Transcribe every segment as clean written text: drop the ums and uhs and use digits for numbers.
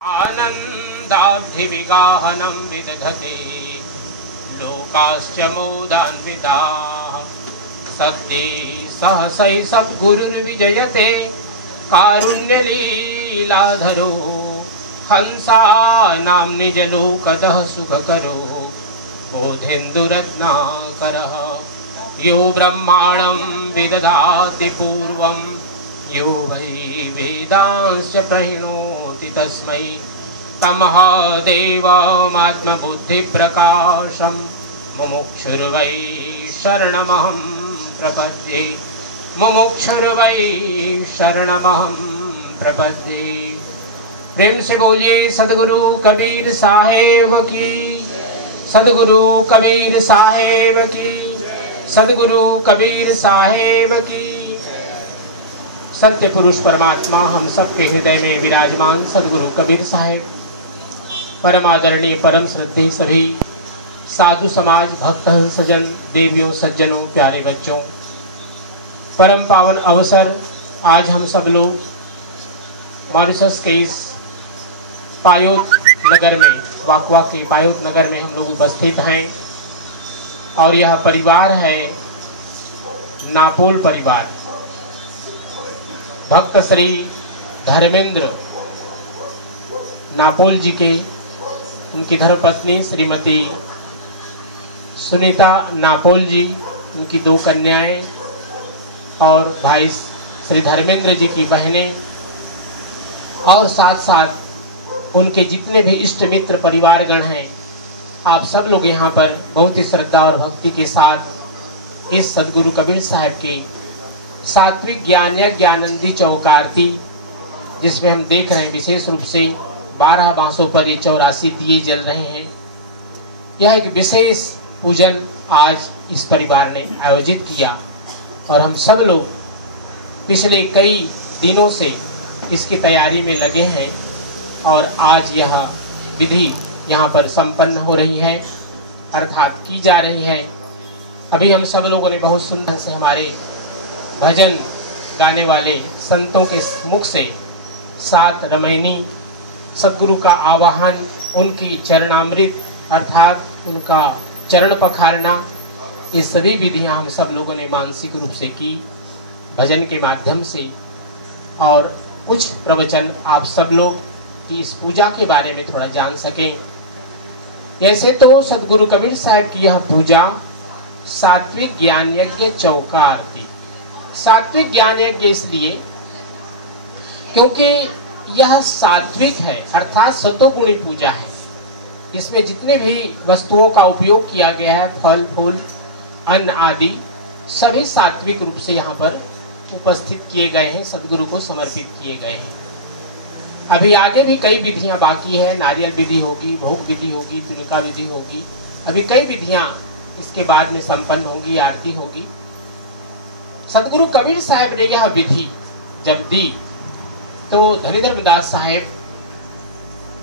आनन्दाब्धिविगाहनं विदधते लोकाश्च मोदान्विताः। शक्ति सहसै सद्गुरुर्विजयते कारुण्यलीलाधरो हंसानां निजलोकतः सुखकरो बोधेन्दुरत्नाकरः। यो ब्रह्माणं विदधाति पूर्वं यो वै वेदांश्च प्रणोति तस्मै तमः देवमात्मबुद्धिप्रकाशं मुमुक्षुर्वै शरणमहं प्रपद्ये। मुमुक्षुर्वै शरणमहं प्रपद्ये। प्रेम से बोलिए सदगुरु कबीर साहेब की, सदगुरु कबीर साहेब की, सदगुरु कबीर साहेब की। सत्य पुरुष परमात्मा हम सबके हृदय में विराजमान सदगुरु कबीर साहेब, परम आदरणीय परम श्रद्धेय सभी साधु समाज, भक्त सज्जन, देवियों, सज्जनों, प्यारे बच्चों, परम पावन अवसर आज हम सब लोग मॉरिशस के इस पायोत नगर में, वाकवा के पायोत नगर में हम लोग उपस्थित हैं। और यह परिवार है नापोल परिवार। भक्त श्री धर्मेंद्र नापोल जी के, उनकी धर्मपत्नी श्रीमती सुनीता नापोल जी, उनकी 2 कन्याएं और भाई श्री धर्मेंद्र जी की बहनें, और साथ साथ उनके जितने भी इष्ट मित्र परिवारगण हैं, आप सब लोग यहाँ पर बहुत ही श्रद्धा और भक्ति के साथ इस सदगुरु कबीर साहब की सात्विक ज्ञान या ज्ञानंदी चौकारती, जिसमें हम देख रहे हैं विशेष रूप से 12 बांसों पर ये 84 दिए जल रहे हैं। यह एक विशेष पूजन आज इस परिवार ने आयोजित किया और हम सब लोग पिछले कई दिनों से इसकी तैयारी में लगे हैं और आज यह विधि यहाँ पर संपन्न हो रही है, अर्थात की जा रही है। अभी हम सब लोगों ने बहुत सुंदर से हमारे भजन गाने वाले संतों के मुख से 7 रमैनी सद्गुरु का आवाहन, उनकी चरणामृत अर्थात उनका चरण पखारना, ये सभी विधियां हम सब लोगों ने मानसिक रूप से की भजन के माध्यम से। और कुछ प्रवचन आप सब लोग की इस पूजा के बारे में थोड़ा जान सकें। जैसे तो सदगुरु कबीर साहब की यह पूजा सात्विक ज्ञान यज्ञ चौकार थी। सात्विक ज्ञान यज्ञ इसलिए क्योंकि यह सात्विक है, अर्थात सतोगुणी पूजा है। इसमें जितने भी वस्तुओं का उपयोग किया गया है, फल फूल अन्न आदि, सभी सात्विक रूप से यहाँ पर उपस्थित किए गए हैं, सदगुरु को समर्पित किए गए हैं। अभी आगे भी कई विधियां बाकी है, नारियल विधि होगी, भोग विधि होगी, तुनिका विधि होगी, अभी कई विधियां इसके बाद में संपन्न होंगी, आरती होगी। सदगुरु कबीर साहब ने यह विधि जब दी तो धनीधर्म दास साहेब,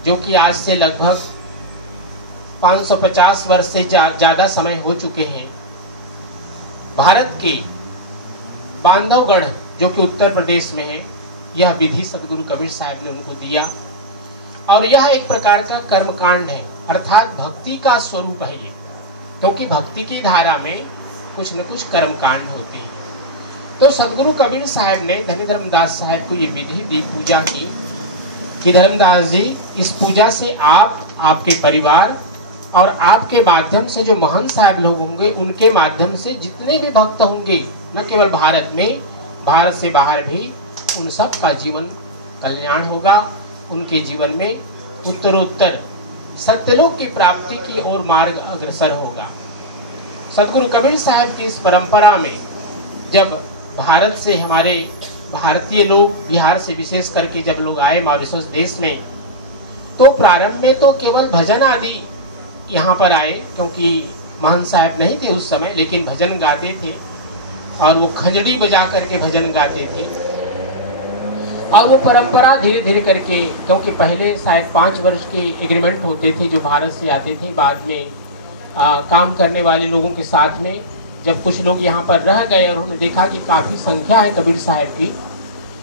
जो कि आज से लगभग 550 वर्ष से ज्यादा समय हो चुके हैं, भारत के बांधवगढ़ जो कि उत्तर प्रदेश में है, यह विधि सदगुरु कबीर साहब ने उनको दिया। और यह एक प्रकार का कर्मकांड है, अर्थात भक्ति का स्वरूप है ये, क्योंकि भक्ति की धारा में कुछ न कुछ कर्मकांड होते हैं। तो सदगुरु कबीर साहब ने धनी धर्मदास साहब को ये विधि दी, पूजा की कि धर्मदास जी, इस पूजा से आप, आपके परिवार और आपके माध्यम से जो महंत साहब लोग होंगे, उनके माध्यम से जितने भी भक्त होंगे, न केवल भारत में, भारत से बाहर भी, उन सब का जीवन कल्याण होगा। उनके जीवन में उत्तरोत्तर सत्यलोक की प्राप्ति की ओर मार्ग अग्रसर होगा। सदगुरु कबीर साहब की इस परंपरा में जब भारत से हमारे भारतीय लोग, बिहार से विशेष करके जब लोग आए मॉरिशस देश में, तो प्रारंभ में तो केवल भजन आदि यहाँ पर आए, क्योंकि महंत साहब नहीं थे उस समय, लेकिन भजन गाते थे और वो खंजड़ी बजा करके भजन गाते थे। और वो परंपरा धीरे धीरे करके, क्योंकि पहले शायद 5 वर्ष के एग्रीमेंट होते थे जो भारत से आते थे, बाद में काम करने वाले लोगों के साथ में जब कुछ लोग यहाँ पर रह गए और उन्होंने देखा कि काफ़ी संख्या है कबीर साहब की,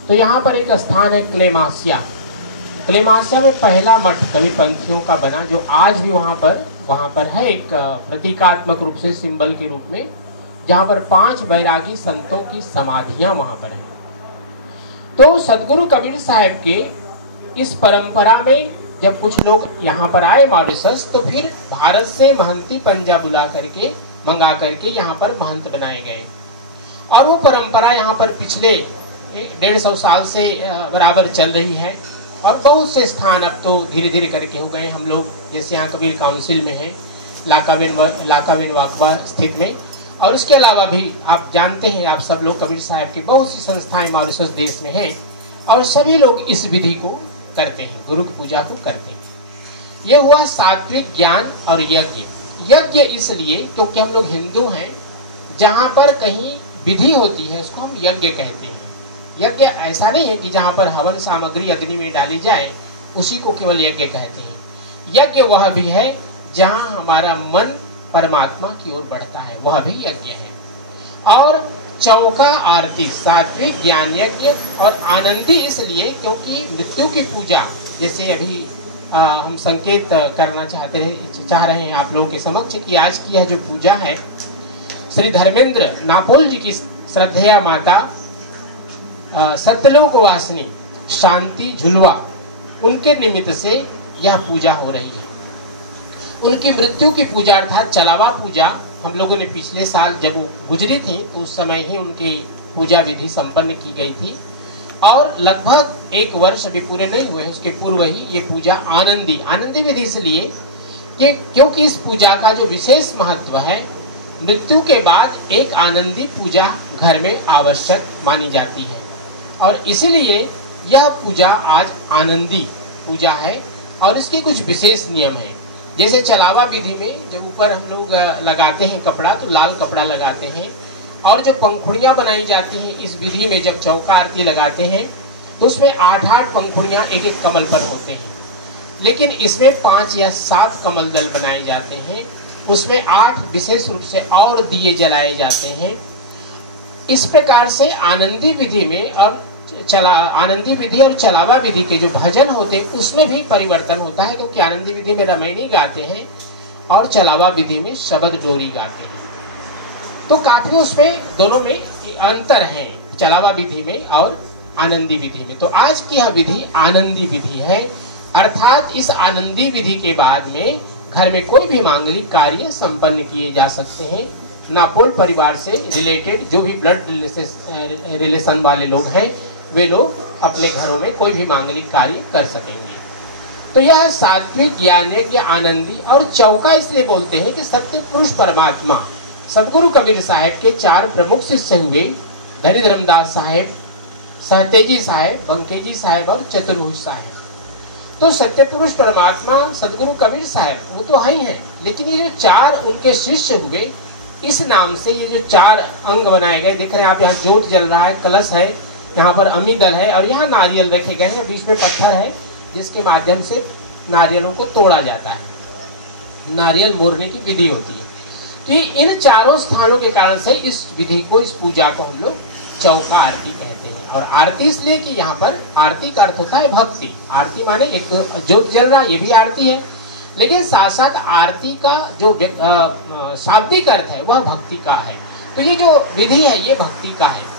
तो यहाँ पर एक स्थान है क्लेमासिया। क्लेमासिया में पहला मठ कविपंथियों का बना, जो आज भी वहां पर है, एक प्रतीकात्मक रूप से, सिंबल के रूप में, जहां पर 5 बैरागी संतों की समाधियां वहां पर है। तो सदगुरु कबीर साहब के इस परंपरा में जब कुछ लोग यहाँ पर आए मॉरिशस, तो फिर भारत से महंती पंजा मंगा करके यहाँ पर महंत बनाए गए। और वो परंपरा यहाँ पर पिछले 150 साल से बराबर चल रही है। और बहुत से स्थान अब तो धीरे धीरे करके हो गए। हम लोग जैसे यहाँ कबीर काउंसिल में हैं, लाकाविन वाकवा स्थित में, और उसके अलावा भी आप जानते हैं, आप सब लोग, कबीर साहब की बहुत सी संस्थाएं मॉरिशस देश में हैं, और सभी लोग इस विधि को करते हैं, गुरु की पूजा को करते हैं। यह हुआ सात्विक ज्ञान और यज्ञ। यज्ञ इसलिए क्योंकि हम लोग हिंदू हैं, जहां पर कहीं विधि होती है उसको हम यज्ञ कहते हैं। यज्ञ ऐसा नहीं है कि जहां पर हवन सामग्री अग्नि में डाली जाए उसी को केवल यज्ञ कहते हैं। यज्ञ वह भी है जहां हमारा मन परमात्मा की ओर बढ़ता है, वह भी यज्ञ है। और चौका आरती, सात्विक ज्ञान यज्ञ, और आनंदी इसलिए क्योंकि मृत्यु की पूजा, जैसे अभी हम संकेत करना चाह रहे हैं आप लोगों के समक्ष कि आज की यह जो पूजा है, श्री धर्मेंद्र नापोल जी की श्रद्धेया माता सत्यलोक वासिनी शांति झुलवा, उनके निमित्त से यह पूजा हो रही है। उनकी मृत्यु की पूजा अर्थात चलावा पूजा हम लोगों ने पिछले साल जब वो गुजरी थी तो उस समय ही उनकी पूजा विधि संपन्न की गई थी। और लगभग 1 वर्ष अभी पूरे नहीं हुए, उसके पूर्व ही ये पूजा आनंदी विधि इसलिए कि क्योंकि इस पूजा का जो विशेष महत्व है, मृत्यु के बाद एक आनंदी पूजा घर में आवश्यक मानी जाती है, और इसीलिए यह पूजा आज आनंदी पूजा है। और इसके कुछ विशेष नियम है। जैसे चलावा विधि में जब ऊपर हम लोग लगाते हैं कपड़ा, तो लाल कपड़ा लगाते हैं, और जो पंखुड़ियाँ बनाई जाती हैं इस विधि में, जब चौका आरती लगाते हैं तो उसमें 8-8 पंखुड़ियाँ एक कमल पर होते हैं, लेकिन इसमें 5 या 7 कमल दल बनाए जाते हैं। उसमें 8 विशेष रूप से और दिए जलाए जाते हैं। इस प्रकार से आनंदी विधि में और आनंदी विधि और चलावा विधि के जो भजन होते हैं उसमें भी परिवर्तन होता है, क्योंकि आनंदी विधि में रमैनी गाते हैं और चलावा विधि में शबद डोरी गाते हैं। तो काफी उसमें दोनों में अंतर है, चलावा विधि में और आनंदी विधि में। तो आज की यह विधि आनंदी विधि है, अर्थात इस आनंदी विधि के बाद में घर में कोई भी मांगलिक कार्य संपन्न किए जा सकते हैं। नापोल परिवार से रिलेटेड जो भी ब्लड रिलेशन वाले लोग हैं, वे लोग अपने घरों में कोई भी मांगलिक कार्य कर सकेंगे। तो यह सात्विक ज्ञान यज्ञ आनंदी। और चौका इसलिए बोलते हैं कि सत्य पुरुष परमात्मा सदगुरु कबीर साहब के 4 प्रमुख शिष्य हुए, धनी धर्मदास साहेब, सहतेजी साहेब, बंकेजी साहेब और चतुर्भुज साहेब। तो सत्य पुरुष परमात्मा सदगुरु कबीर साहब वो तो है ही हैं, लेकिन ये जो 4 उनके शिष्य हुए, इस नाम से ये जो 4 अंग बनाए गए, देख रहे हैं आप, यहाँ ज्योत जल रहा है, कलश है, यहाँ पर अमीदल है, और यहाँ नारियल रखे गए हैं, बीच में पत्थर है जिसके माध्यम से नारियलों को तोड़ा जाता है, नारियल मोड़ने की विधि होती है। तो इन 4 स्थानों के कारण से इस विधि को, इस पूजा को हम लोग चौका आरती कहते हैं। और आरती इसलिए कि यहाँ पर आरती का अर्थ होता है भक्ति। आरती माने एक ज्योत जल रहा, ये भी आरती है, लेकिन साथ साथ आरती का जो शाब्दिक अर्थ है वह भक्ति का है। तो ये जो विधि है ये भक्ति का है।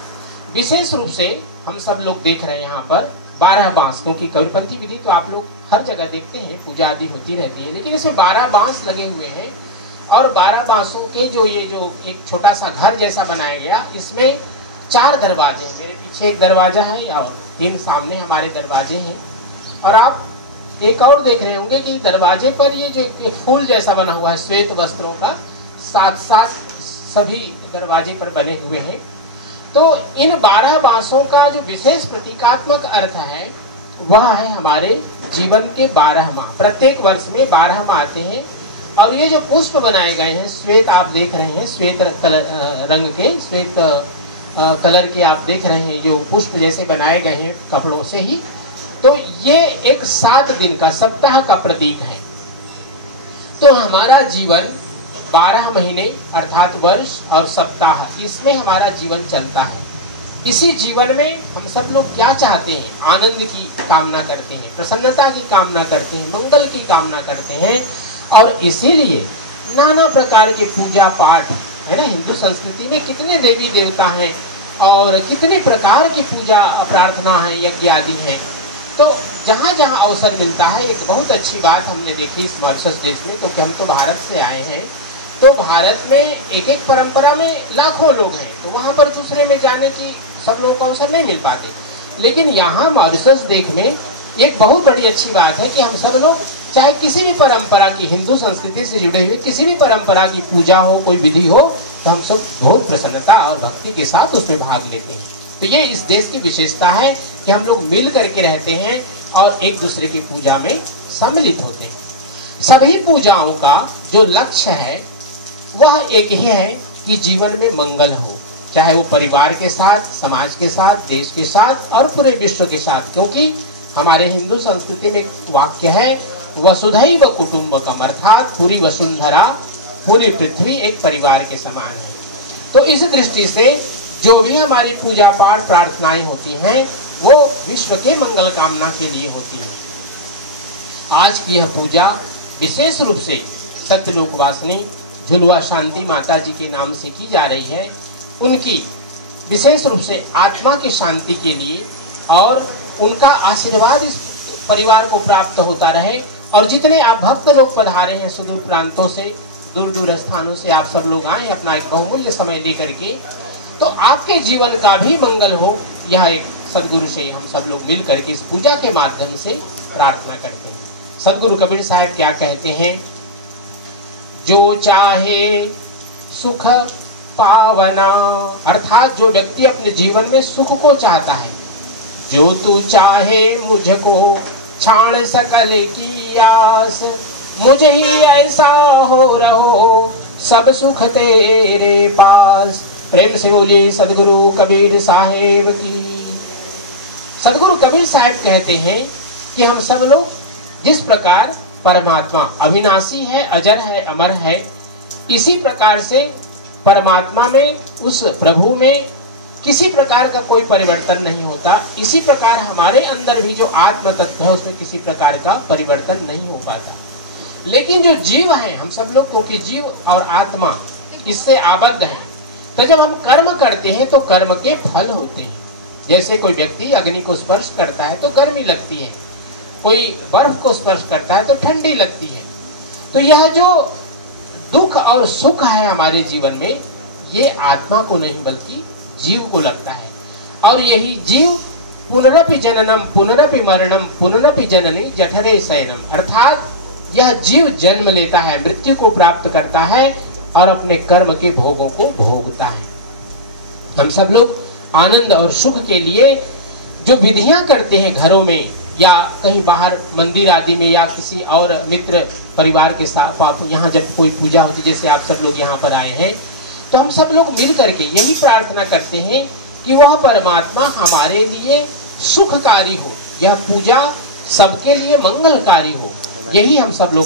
विशेष रूप से हम सब लोग देख रहे हैं यहाँ पर 12 बांस, क्योंकि कबीरपंथी विधि तो आप लोग हर जगह देखते हैं, पूजा आदि होती रहती है, लेकिन इसमें 12 बांस लगे हुए हैं। और 12 बांसों के जो ये जो एक छोटा सा घर जैसा बनाया गया, इसमें 4 दरवाजे हैं। मेरे पीछे एक दरवाजा है और 3 सामने हमारे दरवाजे हैं। और आप एक और देख रहे होंगे कि दरवाजे पर ये जो एक फूल जैसा बना हुआ है श्वेत वस्त्रों का, 7 सभी दरवाजे पर बने हुए हैं। तो इन 12 बांसों का जो विशेष प्रतीकात्मक अर्थ है वह है हमारे जीवन के 12 माह। प्रत्येक वर्ष में 12 माह आते हैं। और ये जो पुष्प बनाए गए हैं श्वेत, आप देख रहे हैं श्वेत रंग के, श्वेत कलर के आप देख रहे हैं जो पुष्प जैसे बनाए गए हैं कपड़ों से ही, तो ये एक 7 दिन का सप्ताह का प्रतीक है। तो हमारा जीवन 12 महीने अर्थात वर्ष और सप्ताह, इसमें हमारा जीवन चलता है। इसी जीवन में हम सब लोग क्या चाहते हैं? आनंद की कामना करते हैं, प्रसन्नता की कामना करते हैं, मंगल की कामना करते हैं। और इसीलिए नाना प्रकार के पूजा पाठ है ना, हिंदू संस्कृति में कितने देवी देवता हैं और कितने प्रकार की पूजा प्रार्थना है, यज्ञ आदि हैं। तो जहाँ जहाँ अवसर मिलता है, एक बहुत अच्छी बात हमने देखी इस मॉरिशस देश में, तो कि हम तो भारत से आए हैं, तो भारत में एक एक परंपरा में लाखों लोग हैं, तो वहाँ पर दूसरे में जाने की सब लोगों को अवसर नहीं मिल पाते। लेकिन यहाँ मॉरिशस देश में एक बहुत बड़ी अच्छी बात है कि हम सब लोग चाहे किसी भी परंपरा की, हिंदू संस्कृति से जुड़े हुए किसी भी परंपरा की पूजा हो, कोई विधि हो, तो हम सब बहुत प्रसन्नता और भक्ति के साथ उसमें भाग लेते हैं। तो ये इस देश की विशेषता है कि हम लोग मिल करके रहते हैं और एक दूसरे की पूजा में सम्मिलित होते हैं। सभी पूजाओं का जो लक्ष्य है वह एक ही है कि जीवन में मंगल हो, चाहे वो परिवार के साथ, समाज के साथ, देश के साथ और पूरे विश्व के साथ। क्योंकि हमारे हिंदू संस्कृति में एक वाक्य है, वसुधैव कुटुंबकम, अर्थात पूरी वसुंधरा, पूरी पृथ्वी एक परिवार के समान है। तो इस दृष्टि से जो भी हमारी पूजा पाठ प्रार्थनाएं होती हैं वो विश्व के मंगल कामना के लिए होती है। आज की यह पूजा विशेष रूप से सत्यलोकवासिनी झुलवा शांति माता जी के नाम से की जा रही है। उनकी विशेष रूप से आत्मा की शांति के लिए और उनका आशीर्वाद इस परिवार को प्राप्त होता रहे। और जितने आप भक्त लोग पधारे हैं सुदूर प्रांतों से, दूर दूर स्थानों से आप सब लोग आए अपना एक बहुमूल्य समय लेकर के, तो आपके जीवन का भी मंगल हो, यह एक सदगुरु से हम सब लोग मिल करके इस पूजा के माध्यम से प्रार्थना करते हैं। सदगुरु कबीर साहब क्या कहते हैं? जो चाहे सुख पावना, अर्थात जो व्यक्ति अपने जीवन में सुख को चाहता है, जो तू चाहे मुझको छाण सकल की आस, मुझे ही ऐसा हो रहो सब सुख तेरे पास। प्रेम से बोलिए सदगुरु कबीर साहेब की। सदगुरु कबीर साहब कहते हैं कि हम सब लोग जिस प्रकार परमात्मा अविनाशी है, अजर है, अमर है, इसी प्रकार से परमात्मा में, उस प्रभु में किसी प्रकार का कोई परिवर्तन नहीं होता। इसी प्रकार हमारे अंदर भी जो आत्म तत्व है उसमें किसी प्रकार का परिवर्तन नहीं हो पाता। लेकिन जो जीव है, हम सब लोग, क्योंकि जीव और आत्मा इससे आबद्ध है, तो जब हम कर्म करते हैं तो कर्म के फल होते हैं। जैसे कोई व्यक्ति अग्नि को स्पर्श करता है तो गर्मी लगती है, कोई बर्फ को स्पर्श करता है तो ठंडी लगती है। तो यह जो दुख और सुख है हमारे जीवन में, ये आत्मा को नहीं बल्कि जीव को लगता है। और यही जीव पुनरपि जननम पुनरपि मरणम पुनरपि जननी जठरे शयनम, अर्थात यह जीव जन्म लेता है, मृत्यु को प्राप्त करता है और अपने कर्म के भोगों को भोगता है। हम सब लोग आनंद और सुख के लिए जो विधियां करते हैं घरों में या कहीं बाहर मंदिर आदि में या किसी और मित्र परिवार के साथ, यहाँ जब कोई पूजा होती है, जैसे आप सब लोग यहाँ पर आए हैं, तो हम सब लोग मिल करके यही प्रार्थना करते हैं कि वह परमात्मा हमारे लिए सुखकारी हो, यह पूजा सबके लिए मंगलकारी हो। यही हम सब लोग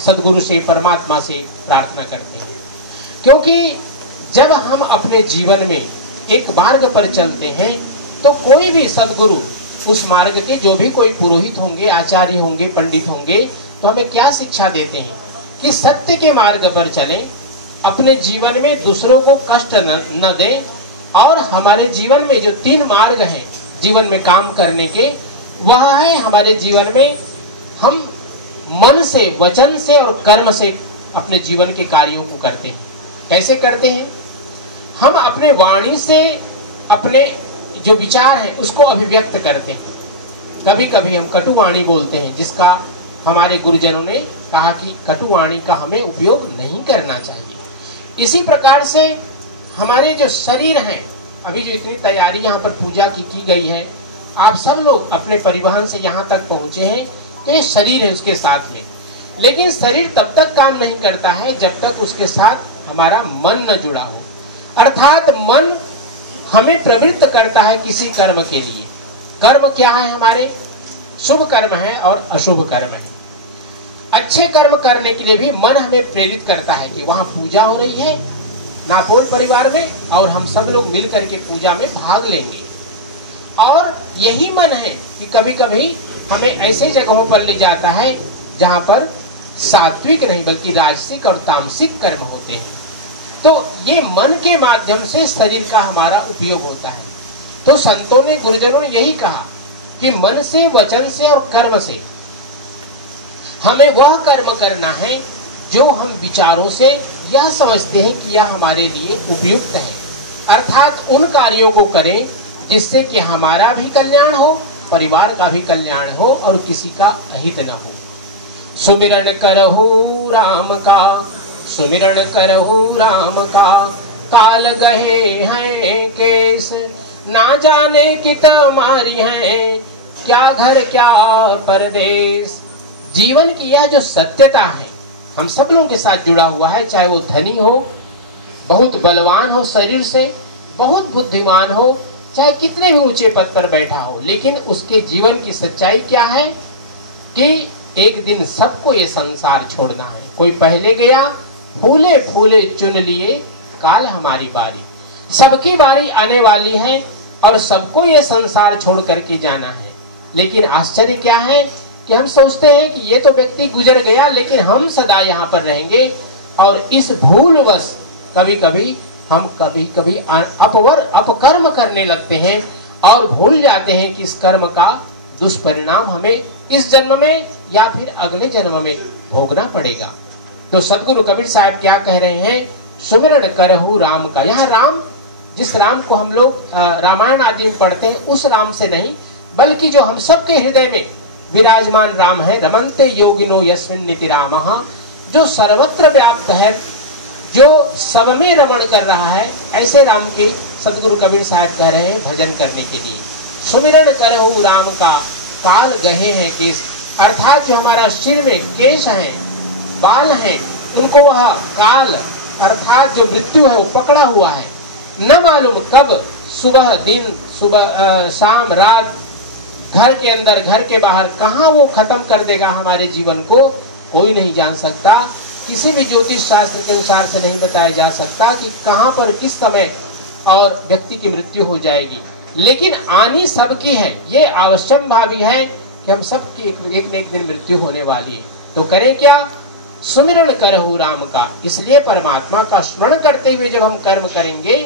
सदगुरु से, परमात्मा से प्रार्थना करते हैं। क्योंकि जब हम अपने जीवन में एक मार्ग पर चलते हैं तो कोई भी सदगुरु उस मार्ग के, जो भी कोई पुरोहित होंगे, आचार्य होंगे, पंडित होंगे, तो हमें क्या शिक्षा देते हैं कि सत्य के मार्ग पर चलें, अपने जीवन में दूसरों को कष्ट न दें। और हमारे जीवन में जो 3 मार्ग हैं जीवन में काम करने के, वह है हमारे जीवन में हम मन से, वचन से और कर्म से अपने जीवन के कार्यों को करते हैं। कैसे करते हैं? हम अपने वाणी से अपने जो विचार हैं उसको अभिव्यक्त करते हैं। कभी कभी हम कटुवाणी बोलते हैं, जिसका हमारे गुरुजनों ने कहा कि कटुवाणी का हमें उपयोग नहीं करना चाहिए। इसी प्रकार से हमारे जो शरीर हैं, अभी जो इतनी तैयारी यहाँ पर पूजा की गई है, आप सब लोग अपने परिवहन से यहाँ तक पहुँचे हैं, तो ये शरीर है उसके साथ में। लेकिन शरीर तब तक काम नहीं करता है जब तक उसके साथ हमारा मन न जुड़ा हो। अर्थात मन हमें प्रवृत्त करता है किसी कर्म के लिए। कर्म क्या है हमारे? शुभ कर्म है और अशुभ कर्म है। अच्छे कर्म करने के लिए भी मन हमें प्रेरित करता है कि वहां पूजा हो रही है नापोल परिवार में, और हम सब लोग मिल करके पूजा में भाग लेंगे। और यही मन है कि कभी कभी हमें ऐसे जगहों पर ले जाता है जहां पर सात्विक नहीं बल्कि राजसिक और तामसिक कर्म होते हैं। तो ये मन के माध्यम से शरीर का हमारा उपयोग होता है। तो संतों ने, गुरुजनों ने यही कहा कि मन से, वचन से और कर्म से हमें वह कर्म करना है जो हम विचारों से यह समझते हैं कि यह हमारे लिए उपयुक्त है। अर्थात उन कार्यों को करें जिससे कि हमारा भी कल्याण हो, परिवार का भी कल्याण हो और किसी का अहित न हो। सुमिरन करहु राम का, सुमिरन करहु राम का, काल गहे हैं केस, ना जाने कित मारी हैं, क्या घर क्या परदेश। जीवन की यह जो सत्यता है हम सब लोगों के साथ जुड़ा हुआ है, चाहे वो धनी हो, बहुत बलवान हो शरीर से, बहुत बुद्धिमान हो, चाहे कितने भी ऊंचे पद पर बैठा हो, लेकिन उसके जीवन की सच्चाई क्या है कि एक दिन सबको ये संसार छोड़ना है। कोई पहले गया, फूले फूले चुन लिए, काल हमारी बारी। सबकी बारी आने वाली है और सबको ये संसार छोड़ करके जाना है। लेकिन आश्चर्य क्या है कि हम सोचते हैं कि ये तो व्यक्ति गुजर गया लेकिन हम सदा यहाँ पर रहेंगे, और इस भूलवश कभी कभी अपकर्म करने लगते हैं और भूल जाते हैं कि इस कर्म का दुष्परिणाम हमें इस जन्म में या फिर अगले जन्म में भोगना पड़ेगा। तो सदगुरु कबीर साहब क्या कह रहे हैं, सुमिरन करहु राम का। यहाँ राम, जिस राम को हम लोग रामायण आदि में पढ़ते हैं, उस राम से नहीं, बल्कि जो हम सबके हृदय में विराजमान राम है, रमन्ते योगिनो यस्मिन् निति रामः, जो सर्वत्र व्याप्त है, जो सब में रमण कर रहा है, ऐसे राम की सदगुरु कबीर साहब कह रहे हैं भजन करने के लिए। सुमिरन करहु राम का, काल गहे हैं केस। अर्थात जो हमारा सिर में केश हैं, बाल हैं, उनको वह काल अर्थात जो मृत्यु है वो पकड़ा हुआ है। न मालूम कब, सुबह दिन, सुबह शाम रात, घर के अंदर घर के बाहर, कहाँ वो खत्म कर देगा हमारे जीवन को, कोई नहीं जान सकता। किसी भी ज्योतिष शास्त्र के अनुसार से नहीं बताया जा सकता कि कहाँ पर किस समय और व्यक्ति की मृत्यु हो जाएगी। लेकिन आनी सबकी है, ये आवश्यक भावी है कि हम सबकी एक न एक दिन मृत्यु होने वाली है। तो करें क्या, सुमिरन करहु राम का। इसलिए परमात्मा का स्मरण करते हुए जब हम कर्म करेंगे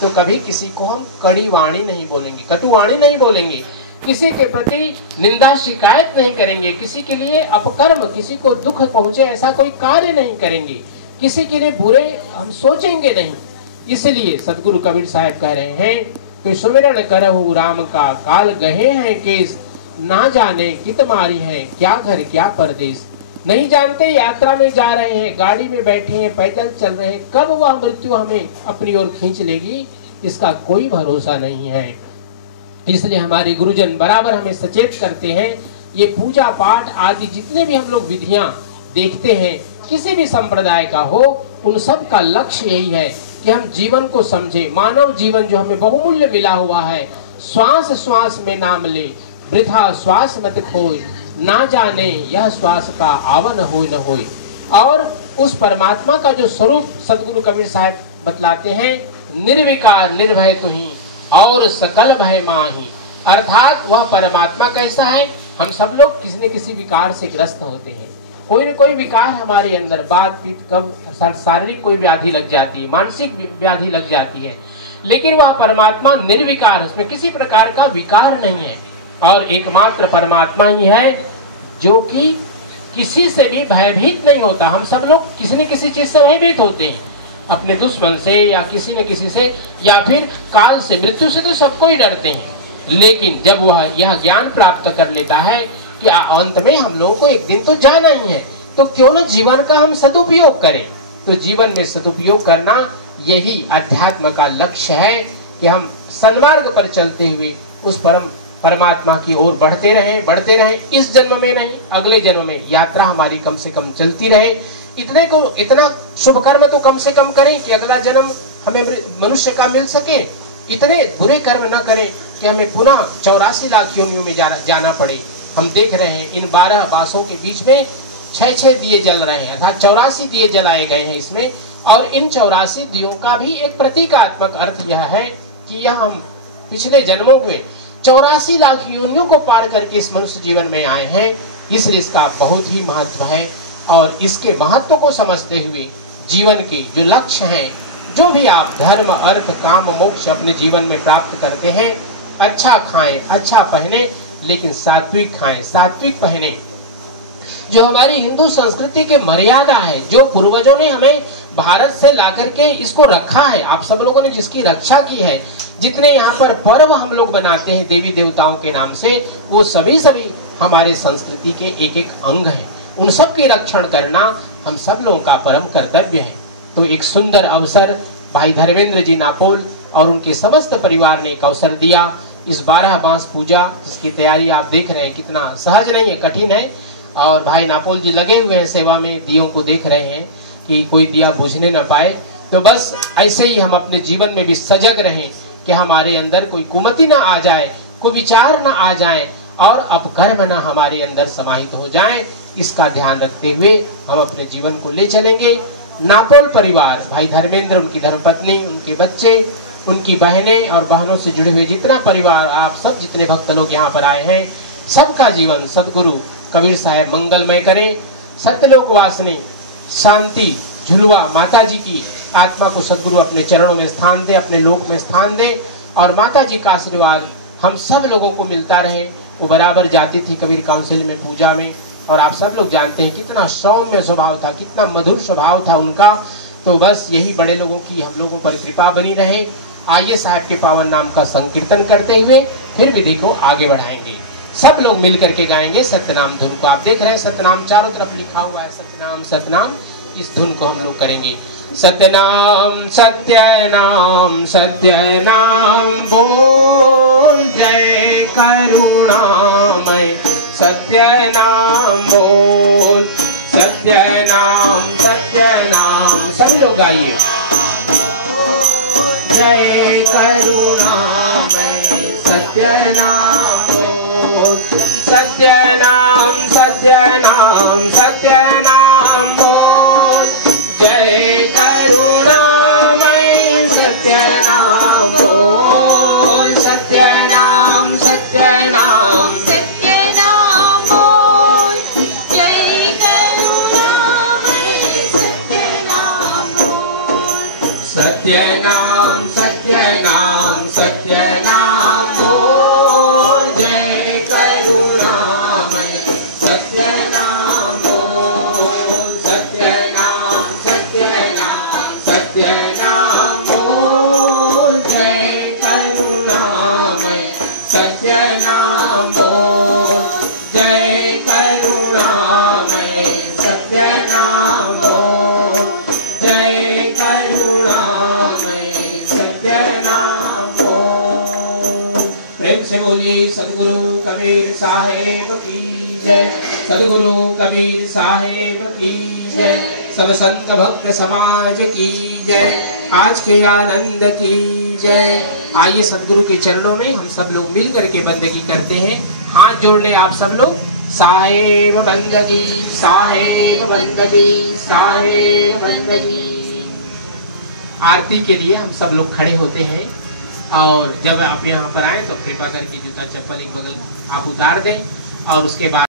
तो कभी किसी को हम कड़ी वाणी नहीं बोलेंगे, कटु वाणी नहीं बोलेंगे, किसी के प्रति निंदा शिकायत नहीं करेंगे, किसी के लिए अपकर्म, किसी को दुख पहुंचे ऐसा कोई कार्य नहीं करेंगे, किसी के लिए बुरे हम सोचेंगे नहीं। इसलिए सदगुरु कबीर साहब कह रहे हैं कि सुमिरन करहु राम का, काल गहे हैं केस, ना जाने कित मारी है, क्या घर क्या परदेश। नहीं जानते यात्रा में जा रहे हैं, गाड़ी में बैठे हैं, पैदल चल रहे हैं, कब वह मृत्यु हमें अपनी ओर खींच लेगी इसका कोई भरोसा नहीं है। इसलिए हमारे गुरुजन बराबर हमें सचेत करते हैं। ये पूजा पाठ आदि जितने भी हम लोग विधियां देखते हैं, किसी भी संप्रदाय का हो, उन सब का लक्ष्य यही है कि हम जीवन को समझे। मानव जीवन जो हमें बहुमूल्य मिला हुआ है, श्वास श्वास में नाम ले, वृथा श्वास मत खोए, ना जाने यह श्वास का आवन होय न होय। और उस परमात्मा का जो स्वरूप सदगुरु कबीर साहब बतलाते हैं, निर्विकार निर्भय तुही और सकल भय माही। अर्थात वह परमात्मा कैसा है, हम सब लोग किसी न किसी विकार से ग्रस्त होते हैं। कोई न कोई विकार हमारे अंदर, बात पीत कब शारीरिक कोई व्याधि लग जाती है, मानसिक व्याधि लग जाती है, लेकिन वह परमात्मा निर्विकार, उसमें किसी प्रकार का विकार नहीं है। और एकमात्र परमात्मा ही है जो कि किसी से भी भयभीत नहीं होता। हम सब लोग किसी न किसी चीज से भयभीत होते हैं, अपने दुश्मन से या किसी न किसी से, या फिर काल से, मृत्यु से तो सबको ही डरते हैं। लेकिन जब वह यह ज्ञान प्राप्त कर लेता है कि अंत में हम लोगों को एक दिन तो जाना ही है, तो क्यों न जीवन का हम सदुपयोग करें। तो जीवन में सदुपयोग करना यही अध्यात्म का लक्ष्य है कि हम सन्मार्ग पर चलते हुए उस परमात्मा की ओर बढ़ते रहें। इस जन्म में नहीं, अगले जन्म में यात्रा हमारी कम से कम चलती रहे। इतना शुभ कर्म तो कम से कम करें कि अगला जन्म हमें मनुष्य का मिल सके। इतने बुरे कर्म न करें कि हमें पुनः 84 लाख योनियों में जाना पड़े। हम देख रहे हैं इन 12 बासों के बीच में 6-6 दिए जल रहे हैं, अर्थात 84 दिए जलाए गए हैं इसमें, और इन 84 दियों का भी एक प्रतीकात्मक अर्थ यह है कि यह हम पिछले जन्मों में 84 लाख योनियों को पार करके इस मनुष्य जीवन में आए हैं, इसलिए इसका बहुत ही महत्व है। और इसके महत्व को समझते हुए जीवन के जो लक्ष्य हैं, जो भी आप धर्म, अर्थ, काम, मोक्ष अपने जीवन में प्राप्त करते हैं, अच्छा खाएं, अच्छा पहने, लेकिन सात्विक खाएं, सात्विक पहने। जो हमारी हिंदू संस्कृति के मर्यादा है, जो पूर्वजों ने हमें भारत से लाकर के इसको रखा है, आप सब लोगों ने जिसकी रक्षा की है, जितने यहाँ पर पर्व हम लोग बनाते हैं देवी देवताओं के नाम से, वो सभी हमारे संस्कृति के एक एक अंग हैं। उन सब की रक्षण करना हम सब लोगों का परम कर्तव्य है। तो एक सुंदर अवसर भाई धर्मेंद्र जी नापोल और उनके समस्त परिवार ने एक अवसर दिया। इस 12 बांस पूजा जिसकी तैयारी आप देख रहे हैं, कितना सहज नहीं है, कठिन है। और भाई नापोल जी लगे हुए हैं सेवा में, दियों को देख रहे हैं कि कोई दिया बुझने न पाए। तो बस ऐसे ही हम अपने जीवन में भी सजग रहें कि हमारे अंदर कोई कुमति ना आ जाए, कोई विचार ना आ जाए और अपकर्म ना हमारे अंदर समाहित हो जाए। इसका ध्यान रखते हुए हम अपने जीवन को ले चलेंगे। नापोल परिवार, भाई धर्मेंद्र, उनकी धर्मपत्नी, उनके बच्चे, उनकी बहनें और बहनों से जुड़े हुए जितना परिवार, आप सब जितने भक्त लोग यहाँ पर आए हैं, सबका जीवन सदगुरु कबीर साहब मंगलमय करें। सत्यलोक वासनी शांति झुलवा माता जी की आत्मा को सदगुरु अपने चरणों में स्थान दे, अपने लोक में स्थान दे। और माता जी का आशीर्वाद हम सब लोगों को मिलता रहे। वो बराबर जाती थी कबीर काउंसिल में पूजा में, और आप सब लोग जानते हैं कितना सौम्य स्वभाव था, कितना मधुर स्वभाव था उनका। तो बस यही बड़े लोगों की हम लोगों पर कृपा बनी रहे। आइए साहब के पावन नाम का संकीर्तन करते हुए फिर विधि को आगे बढ़ाएंगे। सब लोग मिल करके गाएंगे सत्यनाम धुन को। आप देख रहे हैं सत्यनाम चारों तरफ लिखा हुआ है, सत्यनाम सत्यनाम। इस धुन को हम लोग करेंगे। सत्यनाम सत्यनाम सत्यनाम बोल, जय करुणामय सत्यनाम बोल, सत्यनाम सत्यनाम। सभी लोग गाइए। जय करुणामय सत्यनाम बोल, सत्यनाम सत्यनाम सत्यनाम बोल, जय करुणामय सत्यनाम बोल, सत्यनाम सत्यनाम सत्यनाम बोल, जय करुणामय सत्यनाम बोल, सत्यनाम सत्यनाम सत्यनाम बोल, जय करुणामय सत्यनाम बोल, सत्यनाम सत्यनाम सत्यनाम बोल, जय करुणामय सत्यनाम बोल, जय करुणामय सत्यनाम बोल, जय करुणामय सत्यनाम बोल। प्रेम से बोलिए सदगुरु कबीर साहेब की जय, सदगुरु कबीर साहेब की जय, सब संत भक्त समाज की जय, आज के आनंद की जय। आइए सदगुरु के चरणों में हम सब लोग मिल करके बंदगी करते हैं। हाथ जोड़ ले आप सब लोग। साहेब बंदगी, साहेब बंदगी, साहेब बंदगी। आरती के लिए हम सब लोग खड़े होते हैं, और जब आप यहाँ पर आए तो कृपा करके जूता चप्पल एक बगल आप उतार दें, और उसके बाद